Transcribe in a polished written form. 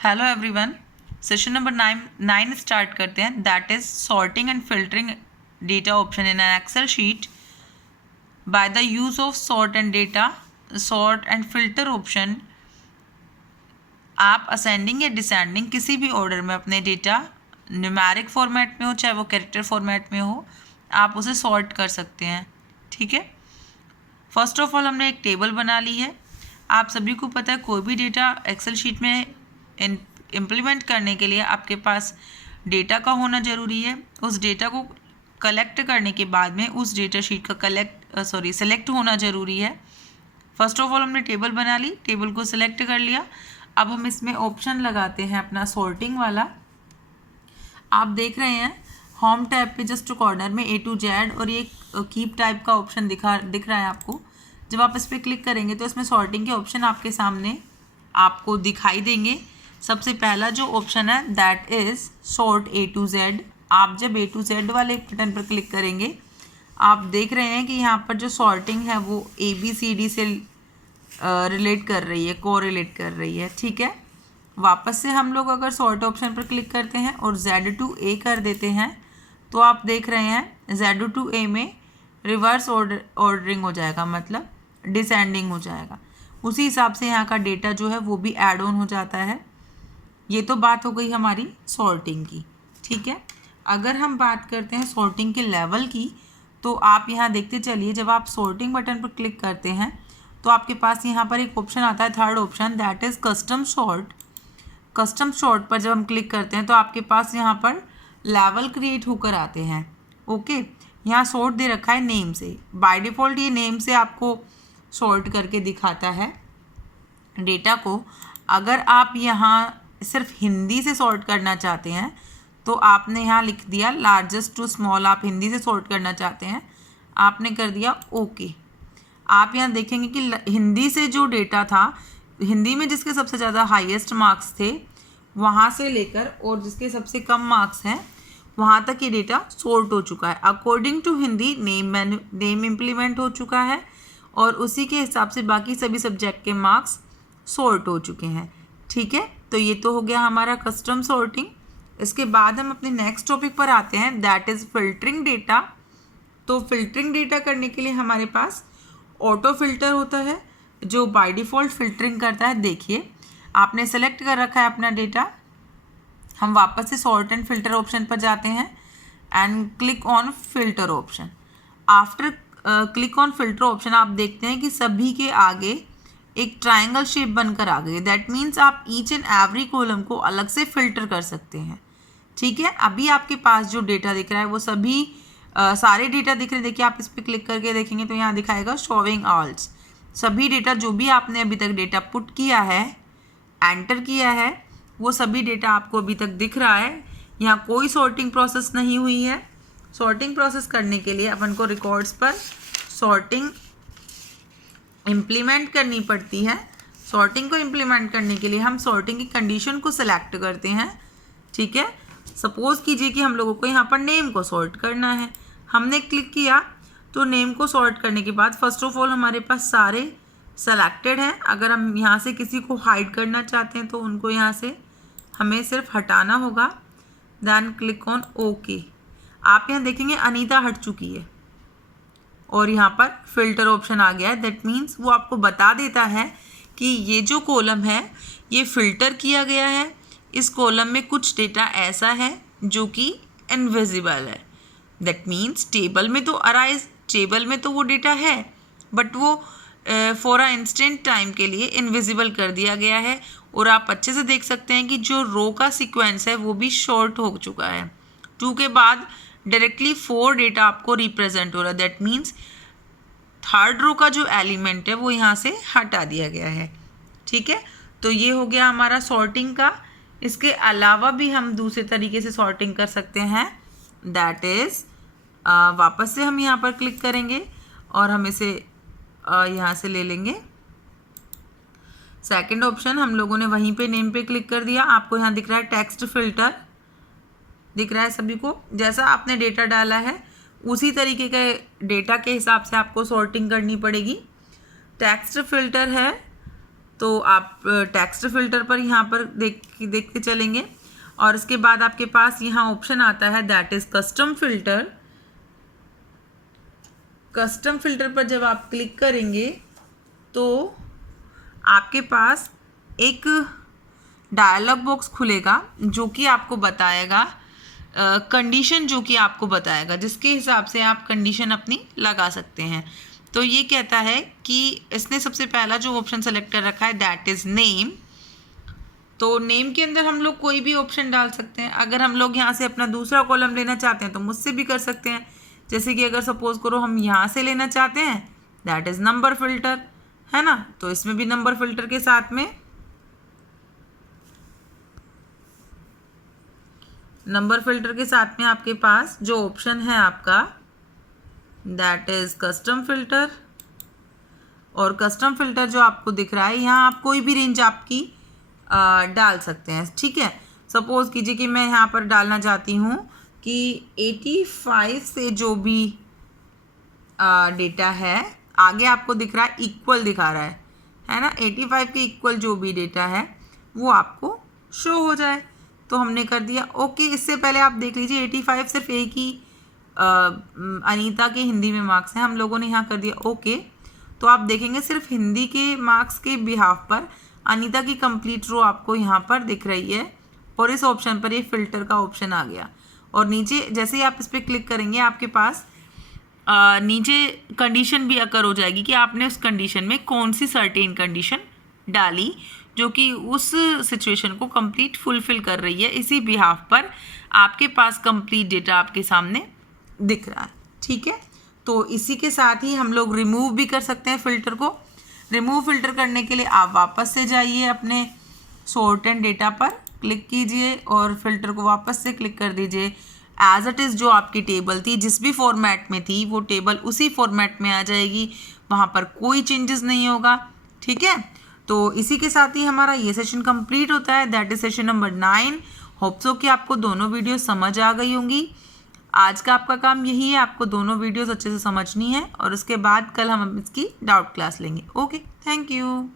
Hello everyone. Session number 9 start करते हैं, that is sorting and filtering data option in an Excel sheet by the use of sort and filter option. आप ascending या descending किसी भी order में अपने data numeric format में हो चाहे वो कैरेक्टर फॉर्मेट में हो, आप उसे सॉर्ट कर सकते हैं। ठीक है, फर्स्ट ऑफ ऑल हमने एक टेबल बना ली है। आप सभी को पता है कोई भी डेटा एक्सेल शीट में इम्प्लीमेंट करने के लिए आपके पास डेटा का होना ज़रूरी है। उस डेटा को कलेक्ट करने के बाद में उस डेटा शीट का सेलेक्ट होना ज़रूरी है। फर्स्ट ऑफ ऑल हमने टेबल बना ली, टेबल को सिलेक्ट कर लिया। अब हम इसमें ऑप्शन लगाते हैं अपना सॉर्टिंग वाला। आप देख रहे हैं होम टैब पे जस्ट कॉर्नर में A to Z और ये कीप टाइप का ऑप्शन दिख रहा है आपको। जब आप इस पर क्लिक करेंगे तो इसमें सॉर्टिंग के ऑप्शन आपके सामने आपको दिखाई देंगे। सबसे पहला जो ऑप्शन है that is sort A to Z। आप जब A to Z वाले बटन पर क्लिक करेंगे आप देख रहे हैं कि यहाँ पर जो सॉर्टिंग है वो ABCD से रिलेट कर रही है, कोरिलेट कर रही है। ठीक है, वापस से हम लोग अगर सॉर्ट ऑप्शन पर क्लिक करते हैं और Z to A कर देते हैं तो आप देख रहे हैं Z to A में रिवर्स ऑर्डरिंग हो जाएगा, मतलब डिसेंडिंग हो जाएगा। उसी हिसाब से यहाँ का डेटा जो है वो भी ऐड ऑन हो जाता है। ये तो बात हो गई हमारी सॉर्टिंग की। ठीक है, अगर हम बात करते हैं सॉर्टिंग के लेवल की तो आप यहाँ देखते चलिए, जब आप सॉर्टिंग बटन पर क्लिक करते हैं तो आपके पास यहाँ पर एक ऑप्शन आता है, third option, that is custom sort. Custom sort पर जब हम क्लिक करते हैं तो आपके पास यहाँ पर लेवल क्रिएट होकर आते हैं। ओके, यहाँ सॉर्ट दे रखा है नेम से। बाय डिफ़ॉल्ट ये नेम से आपको सॉर्ट करके दिखाता है डेटा को। अगर आप यहाँ सिर्फ हिंदी से सॉर्ट करना चाहते हैं तो आपने यहाँ लिख दिया लार्जेस्ट टू स्मॉल। आप हिंदी से सॉर्ट करना चाहते हैं, आपने कर दिया ओके। आप यहाँ देखेंगे कि हिंदी से जो डेटा था, हिंदी में जिसके सबसे ज़्यादा हाईएस्ट मार्क्स थे वहाँ से लेकर और जिसके सबसे कम मार्क्स हैं वहाँ तक ये डेटा सॉर्ट हो चुका है। According to Hindi name implement हो चुका है और उसी के हिसाब से बाकी सभी सब्जेक्ट के मार्क्स सॉर्ट हो चुके हैं। ठीक है, तो ये तो हो गया हमारा कस्टम सॉर्टिंग। इसके बाद हम अपने नेक्स्ट टॉपिक पर आते हैं, दैट इज़ फिल्टरिंग डेटा। तो फिल्टरिंग डेटा करने के लिए हमारे पास ऑटो फिल्टर होता है जो बाय डिफ़ॉल्ट फिल्टरिंग करता है। देखिए आपने सेलेक्ट कर रखा है अपना डेटा। हम वापस से सॉर्ट एंड फिल्टर ऑप्शन पर जाते हैं and click on filter option. After click on filter option आप देखते हैं कि सभी के आगे एक ट्रायंगल शेप बनकर आ गई। दैट मीन्स आप ईच एंड एवरी कॉलम को अलग से फिल्टर कर सकते हैं। ठीक है, अभी आपके पास जो डेटा दिख रहा है वो सभी सारे डेटा दिख रहे हैं। देखिए आप इस पर क्लिक करके देखेंगे तो यहाँ दिखाएगा शोविंग ऑल्स। सभी डेटा जो भी आपने अभी तक डेटा पुट किया है, एंटर किया है, वो सभी डेटा आपको अभी तक दिख रहा है। यहाँ कोई सॉर्टिंग प्रोसेस नहीं हुई है। सॉर्टिंग प्रोसेस करने के लिए अपन को रिकॉर्ड्स पर सॉर्टिंग इम्प्लीमेंट करनी पड़ती है। सॉर्टिंग को इम्प्लीमेंट करने के लिए हम सॉर्टिंग की कंडीशन को सिलेक्ट करते हैं। ठीक है, सपोज़ कीजिए कि हम लोगों को यहाँ पर नेम को सॉर्ट करना है। हमने क्लिक किया तो नेम को सॉर्ट करने के बाद फर्स्ट ऑफ ऑल हमारे पास सारे सेलेक्टेड हैं। अगर हम यहाँ से किसी को हाइड करना चाहते हैं तो उनको यहाँ से हमें सिर्फ हटाना होगा। Then click on okay. आप यहाँ देखेंगे अनीता हट चुकी है और यहाँ पर फिल्टर ऑप्शन आ गया है। दैट मीन्स वो आपको बता देता है कि ये जो कॉलम है ये फ़िल्टर किया गया है। इस कॉलम में कुछ डेटा ऐसा है जो कि इनविजिबल है। दैट मीन्स टेबल में तो वो डेटा है बट वो फॉर अ इंस्टेंट टाइम के लिए इनविजिबल कर दिया गया है। और आप अच्छे से देख सकते हैं कि जो रो का सीक्वेंस है वो भी शॉर्ट हो चुका है। 2 के बाद डायरेक्टली 4 डेटा आपको रिप्रेजेंट हो रहा है। दैट मीन्स थर्ड रो का जो एलिमेंट है वो यहाँ से हटा दिया गया है। ठीक है, तो ये हो गया हमारा सॉर्टिंग का। इसके अलावा भी हम दूसरे तरीके से सॉर्टिंग कर सकते हैं, दैट इज़ वापस से हम यहाँ पर क्लिक करेंगे और हम इसे यहाँ से ले लेंगे। सेकंड ऑप्शन हम लोगों ने वहीं पे नेम पे क्लिक कर दिया। आपको यहाँ दिख रहा है टेक्स्ट फिल्टर, दिख रहा है सभी को। जैसा आपने डेटा डाला है उसी तरीके के डेटा के हिसाब से आपको सॉर्टिंग करनी पड़ेगी। टेक्स्ट फिल्टर है तो आप टेक्स्ट फिल्टर पर यहाँ पर देखते चलेंगे और इसके बाद आपके पास यहाँ ऑप्शन आता है that is custom filter. Custom filter पर जब आप क्लिक करेंगे तो आपके पास एक डायलॉग बॉक्स खुलेगा जो कि आपको बताएगा कंडीशन, जो कि आपको बताएगा जिसके हिसाब से आप कंडीशन अपनी लगा सकते हैं। तो ये कहता है कि इसने सबसे पहला जो ऑप्शन सेलेक्ट कर रखा है दैट इज़ नेम। तो नेम के अंदर हम लोग कोई भी ऑप्शन डाल सकते हैं। अगर हम लोग यहाँ से अपना दूसरा कॉलम लेना चाहते हैं तो मुझसे भी कर सकते हैं। जैसे कि अगर सपोज करो हम यहाँ से लेना चाहते हैं दैट इज़ नंबर फिल्टर, है ना, तो इसमें भी नंबर फिल्टर के साथ में आपके पास जो ऑप्शन है आपका दैट इज़ कस्टम फिल्टर। और कस्टम फिल्टर जो आपको दिख रहा है यहाँ आप कोई भी रेंज आपकी डाल सकते हैं, ठीक है। सपोज़ कीजिए कि मैं यहाँ पर डालना चाहती हूँ कि 85 से जो भी डेटा है, आगे आपको दिख रहा है इक्वल दिखा रहा है ना, 85 के इक्वल जो भी डेटा है वो आपको शो हो जाए। तो हमने कर दिया ओके। इससे पहले आप देख लीजिए 85 सिर्फ एक ही अनीता के हिंदी में मार्क्स हैं, हम लोगों ने यहाँ कर दिया ओके। तो आप देखेंगे सिर्फ हिंदी के मार्क्स के बिहाफ पर अनीता की कंप्लीट रो आपको यहाँ पर दिख रही है और इस ऑप्शन पर ये फिल्टर का ऑप्शन आ गया। और नीचे जैसे ही आप इस पर क्लिक करेंगे आपके पास नीचे कंडीशन भी अकर हो जाएगी कि आपने उस कंडीशन में कौन सी सर्टेन कंडीशन डाली जो कि उस सिचुएशन को कंप्लीट फुलफिल कर रही है। इसी बिहाफ पर आपके पास कंप्लीट डेटा आपके सामने दिख रहा है, ठीक है। तो इसी के साथ ही हम लोग रिमूव भी कर सकते हैं फिल्टर को। रिमूव फिल्टर करने के लिए आप वापस से जाइए अपने सॉर्ट एंड डेटा पर क्लिक कीजिए और फिल्टर को वापस से क्लिक कर दीजिए। एज इट इज़ जो आपकी टेबल थी, जिस भी फॉर्मेट में थी वो टेबल उसी फॉर्मेट में आ जाएगी, वहाँ पर कोई चेंजेस नहीं होगा, ठीक है। तो इसी के साथ ही हमारा ये सेशन कंप्लीट होता है, that is session number 9। Hope so कि आपको दोनों वीडियो समझ आ गई होंगी। आज का आपका काम यही है, आपको दोनों वीडियोस अच्छे से समझनी है और उसके बाद कल हम इसकी डाउट क्लास लेंगे। Okay, thank you.